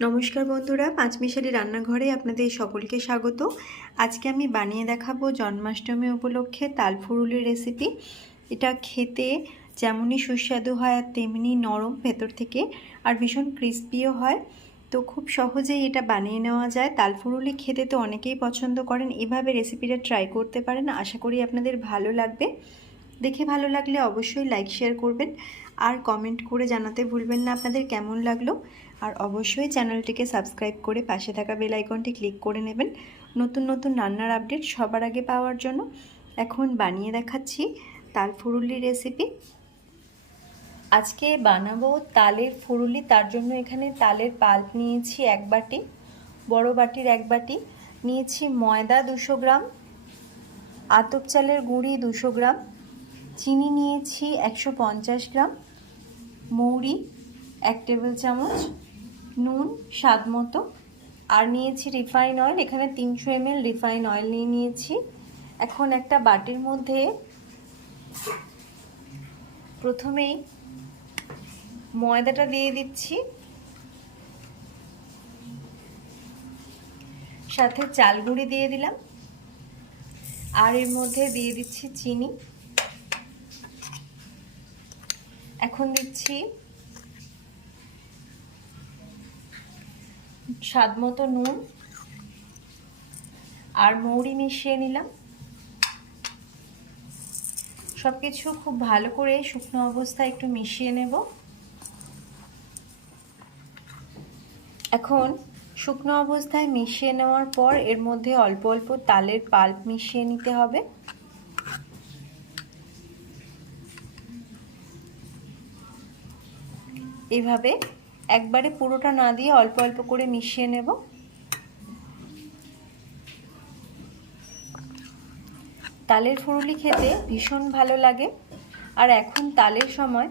নমস্কার বন্ধুরা, পাঁচমিশালি রান্নাঘরে আপনাদের সকলকে স্বাগত। আজকে আমি বানিয়ে দেখাবো জন্মাষ্টমী উপলক্ষে তালফুরুলির রেসিপি এটা খেতে যেমনই সুস্বাদু হয় আর তেমনি নরম ভেতর থেকে আর ভীষণ ক্রিস্পিও হয়। তো খুব সহজেই এটা বানিয়ে নেওয়া যায়। তালফুরুলি খেতে তো অনেকেই পছন্দ করেন। এভাবে রেসিপিটা ট্রাই করতে পারেন। আশা করি আপনাদের ভালো লাগবে। দেখে ভালো লাগলে অবশ্যই লাইক শেয়ার করবেন আর কমেন্ট করে জানাতে ভুলবেন না আপনাদের কেমন লাগল। আর অবশ্যই চ্যানেলটিকে সাবস্ক্রাইব করে পাশে থাকা বেল আইকনটি ক্লিক করে নেবেন। নতুন নতুন রান্নার আপডেট সবার আগে পাওয়ার জন্য। এখন বানিয়ে দেখাচ্ছি তাল ফুরুলি রেসিপি আজকে বানাবো তালের ফুরুলি, তার জন্য এখানে তালের পাল্প নিয়েছি এক বাটি, বড় বাটির এক বাটি। নিয়েছি ময়দা দুশো গ্রাম, আতপ চালের গুঁড়ি দুশো গ্রাম চিনি নিয়েছি একশো পঞ্চাশ গ্রাম, মৌরি এক টেবিল চামচ, নুন স্বাদ মতো, আর নিয়েছি রিফাইন অয়েল, এখানে তিনশো এমএল রিফাইন অয়েল নিয়ে নিয়েছি। এখন একটা বাটির মধ্যে প্রথমেই ময়দাটা দিয়ে দিচ্ছি। সাথে চাল গুঁড়ি দিয়ে দিলাম। আর এর মধ্যে দিয়ে দিচ্ছি চিনি। এখন দিচ্ছি স্বাদ মতো নুন আর মৌরি মিশিয়ে নিলাম। সব কিছু খুব ভালো করে শুকনো অবস্থায় একটু মিশিয়ে নেব। এখন শুকনো অবস্থায় মিশিয়ে নেওয়ার পর এর মধ্যে অল্প অল্প তালের পাল্প মিশিয়ে নিতে হবে। এইভাবে একবারে পুরোটা না দিয়ে অল্প অল্প করে মিশিয়ে নেব। তালের ফুরুলি খেতে ভীষণ ভালো লাগে। আর এখন তালের সময়।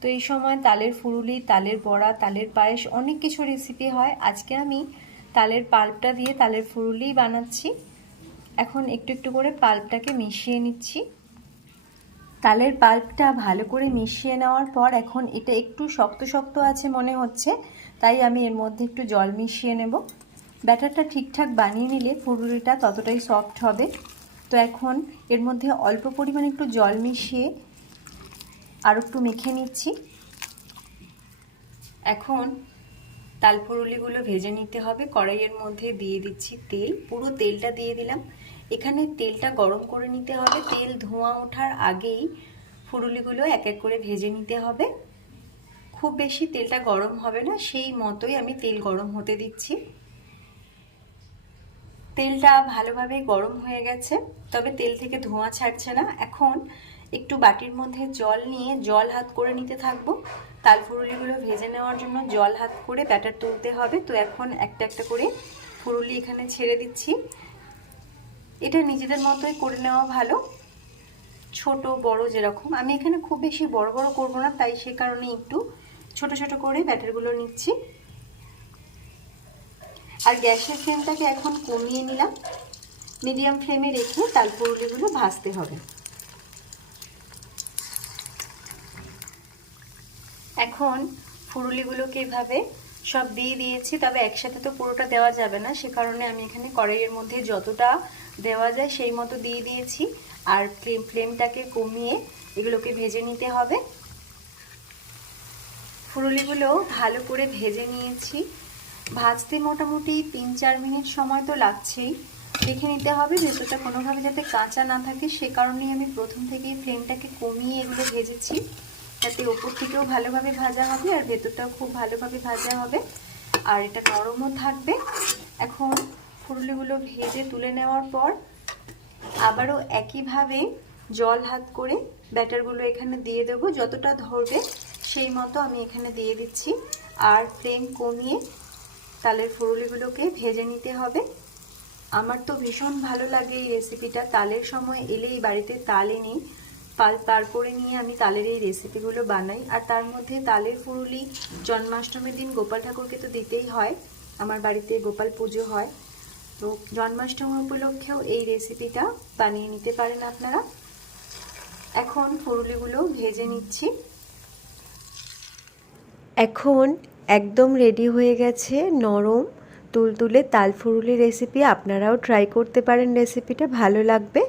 তো এই সময় তালের ফুরুলি, তালের বড়া, তালের পায়েস অনেক কিছু রেসিপি হয়। আজকে আমি তালের পাল্পটা দিয়ে তালের ফুরুলি বানাচ্ছি। এখন একটু একটু করে পাল্পটাকে মিশিয়ে নিচ্ছি। তালের পাল্পটা ভালো করে মিশিয়ে নেওয়ার পর এখন এটা একটু শক্ত শক্ত আছে মনে হচ্ছে, তাই আমি এর মধ্যে একটু জল মিশিয়ে নেব। ব্যাটারটা ঠিকঠাক বানিয়ে নিলে ফুরুলিটা ততটাই সফট হবে। তো এখন এর মধ্যে অল্প পরিমাণে একটু জল মিশিয়ে আর একটু মেখে নিচ্ছি। এখন তাল ফুরুলিগুলো ভেজে নিতে হবে। কড়াইয়ের মধ্যে দিয়ে দিচ্ছি তেল। পুরো তেলটা দিয়ে দিলাম। এখানে তেলটা গরম করে নিতে হবে। তেল ধোঁয়া ওঠার আগেই ফুরুলিগুলো এক এক করে ভেজে নিতে হবে। খুব বেশি তেলটা গরম হবে না, সেই মতোই আমি তেল গরম হতে দিচ্ছি। তেলটা ভালোভাবে গরম হয়ে গেছে, তবে তেল থেকে ধোঁয়া ছাড়ছে না। এখন একটু বাটির মধ্যে জল নিয়ে জল হাত করে নিতে থাকব। তাল ফুরুলিগুলো ভেজে নেওয়ার জন্য জল হাত করে ব্যাটার তুলতে হবে। তো এখন একটা একটা করে ফুরুলি এখানে ছেড়ে দিচ্ছি। এটা নিজেদের মতোই করে নেওয়া ভালো। ছোট, বড় যেরকম। আমি এখানে খুব বেশি বড় বড় করব না, তাই সে কারণে একটু ছোট ছোট করে ব্যাটারগুলো নিচ্ছি। আর গ্যাসের ফ্লেমটাকে এখন কমিয়ে নিলাম। মিডিয়াম ফ্লেমে রেখে তালপুরুলিগুলো ভাজতে হবে। এখন ফুরুলিগুলোকে এভাবে সব দিয়ে দিয়েছি, তবে একসাথে তো পুরোটা দেওয়া যাবে না। সে কারণে আমি এখানে কড়াইয়ের মধ্যে যতটা দেওয়া যায়, সেই মতো দিয়ে দিয়েছি। আর ফ্লেম ফ্লেমটাকে কমিয়ে এগুলোকে ভেজে নিতে হবে। ফুরুলিগুলো ভালো করে ভেজে নিয়েছি। ভাজতে মোটামুটি তিন চার মিনিট সময় তো লাগছেই। দেখে নিতে হবে ভেতরটা কোনোভাবে যাতে কাঁচা না থাকে। সে কারণেই আমি প্রথম থেকেই ফ্লেমটাকে কমিয়ে এগুলো ভেজেছি। যাতে ওপর থেকেও ভালোভাবে ভাজা হবে আর ভেতরটাও খুব ভালোভাবে ভাজা হবে। আর এটা নরমও থাকবে। এখন ফুরুলিগুলো ভেজে তুলে নেওয়ার পর আবারও একইভাবে জল হাত করে ব্যাটারগুলো এখানে দিয়ে দেবো। যতটা ধরবে সেই মতো আমি এখানে দিয়ে দিচ্ছি। আর ফ্লেম কমিয়ে তালের ফুরুলিগুলোকে ভেজে নিতে হবে। আমার তো ভীষণ ভালো লাগে এই রেসিপিটা তালের সময় এলেই বাড়িতে তাল এনে পাল পার করে নিয়ে আমি তালের এই রেসিপিগুলো বানাই। আর তার মধ্যে তালের ফুরুলি জন্মাষ্টমীর দিন গোপাল ঠাকুরকে তো দিতেই হয়। আমার বাড়িতে গোপাল পুজো হয়। তো জন্মাষ্টমী উপলক্ষেও এই রেসিপিটা বানিয়ে নিতে পারেন আপনারা। এখন ফুরুলিগুলো ভেজে নিচ্ছি। এখন একদম রেডি হয়ে গেছে নরম তুলতুলে তালফুরুলি রেসিপি আপনারাও ট্রাই করতে পারেন রেসিপিটা ভালো লাগবে।